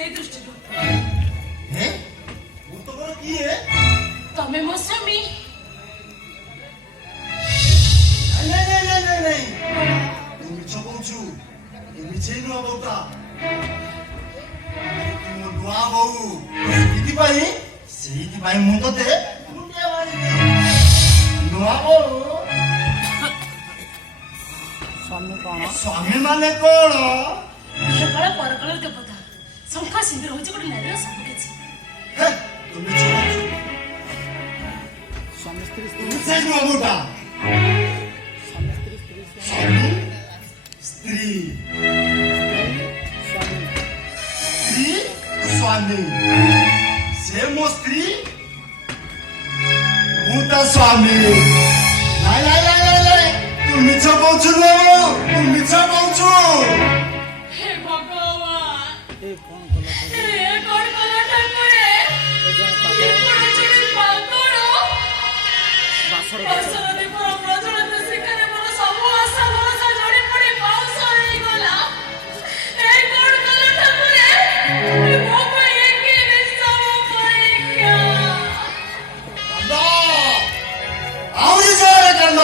ସେଇ ଦୃଷ୍ଟିରୁ ମୁଁ ତମର କିଏ? ତମେ ମୋ ସ୍ୱାମୀ। ନାଇଁ ତୁ ମିଛ କହୁଛୁ। ତୁ ମିଛେଇ ନୂଆ ବୋଉଟା। ତୁ ମୋ ନୂଆ ବୋଉ। ସେଇଥିପାଇଁ ମୁଁ ତତେ ମୁଣ୍ଡିଆ ମାରିଲି। ନୂଆ ବୋଉ। ସ୍ୱାମୀ ମାନେ କଣ? ସକାଳ ପରକଳ ଦେବତା ଶଙ୍ଖା ସିନ୍ଦୁର ହଉଛି ଗୋଟେ ନାରୀର ସବୁ କିଛି। ତୁ ମିଛ କହୁଛୁ। ମିଛେଇ ନୂଆ ବୋଉଟା। ସ୍ୱାମୀ ସ୍ତ୍ରୀ ସ୍ୱାମୀ ସେ ମୋ ସ୍ତ୍ରୀ ମୁଁ ତା ସ୍ୱାମୀ। ନାଇଁ ତୁ ମିଛ କହୁଛୁ। ତୁ ମିଛ କହୁଛୁ। ହେ ଭଗବାନ କଣ କଲ ଠାକୁରେ? ବାସର ଦୀପର ପ୍ରଜ୍ୱଳିତ ଶିଖାରେ ମୋର ସବୁ ଆଶା ଭରସା ଜଡ଼ି ପଡ଼ି ପାଉଁଶ ହେଇଗଲା। ଏ କଣ କଲ ଠାକୁରେ? ମୋ ପାଇଁ କି ନିଶାମ ପରୀକ୍ଷା। ଆହୁରି ଜୋରରେ କାନ୍ଦ।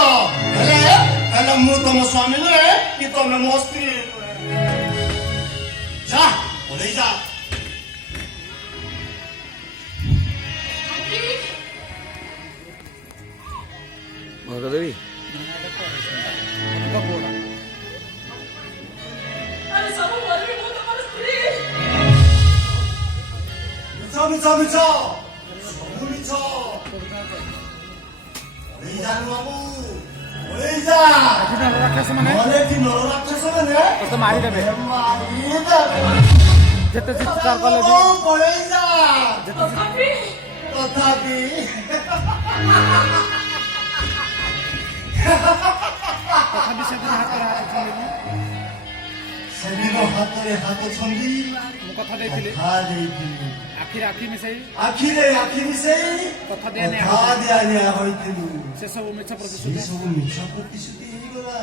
ହେଲେ ମୁଁ ତମ ସ୍ୱାମୀ ନୁହେଁ କି ତମେ ମୋ ସ୍ତ୍ରୀ ଯା ଓହ୍ଲେଇ ଯା। ଦେବୀ ଆରେ ସବୁ କରିବି ମୁଁ ତମର ସ୍ତ୍ରୀ। ମିଛ ସବୁ ମିଛ। ଓହ୍ଲେଇ ଯା ବାବୁ ଓହ୍ଲେଇ ଯା। ରାକ୍ଷସ ମାନେ ଏଠି ନରରାକ୍ଷସ ମାନେ ତତେ ମାରିଦେବେ। ଯେତେ ଚିତ୍କାର କଲେ ବି ଓହ୍ଲେଇ ଯା। ତଥାପି ତଥାପି ସେଦିନ ହାତରେ ହାତ ଛନ୍ଦି ମୁଁ କଥା ଦେଇଥିଲି। ଆଖିରେ ଆଖି ମିଶାଇ ଆଖିରେ ଆଖି ମିଶେଇ କଥା ଦିଆ ନିଆ ହୋଇଥିଲୁ। ସେ ସବୁ ମିଛ ପ୍ରତିଶ୍ରୁତି। ସବୁ ମିଛ ପ୍ରତିଶ୍ରୁତି ହେଇଗଲା।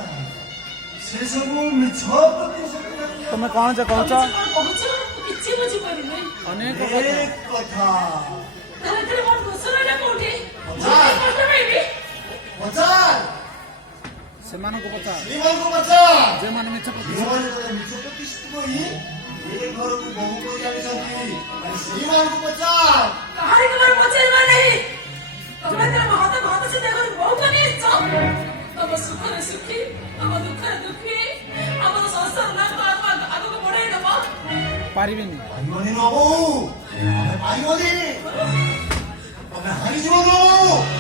ସେ ସବୁ ମିଛ ପ୍ରତିଶ୍ରୁତି ହେଇଗଲା। ତମେ କଣ ଯେ କହୁଛ? କଣ କହୁଛ? ମୁଁ କିଛି ବୁଝିପାରୁନି। ଅନେକ କଥା ତାହେଲେ ମୋର ଦୋଷ ରହିଲା କୋଉଠି? ପଚାର ସେମାନଙ୍କୁ ପଚାର ସେମାନଙ୍କୁ ପଚାର। ଯେମାନେ ମିଛ ପ୍ରତିଶ୍ରୁତି। ମିଛ ପ୍ରତିଶ୍ରୁତି କହି ଏ ଘରକୁ ବୋହୂ କରି ଆଣିଛନ୍ତି। ସେଇମାନଙ୍କୁ ପଚାର। କାହାରି ଘର ପଚାରିବା ନାହିଁ। ତମେ ତମ ହାତ ସିଧା କରି ବୋହୂ କରି ଆସିଛ। ତମ ସୁଖରେ ସୁଖୀ, ତମ ଦୁଃଖରେ ଦୁଃଖୀ, ଆମର ସଂସାର ନାକୁ ଆଗକୁ ବଢେଇ ଦେବ। ପାରିବେନି। ପାରିବନି ନବୁ। ଆମେ ପାରିବନି। ତମେ ହାରିଯିବ ନବୁ।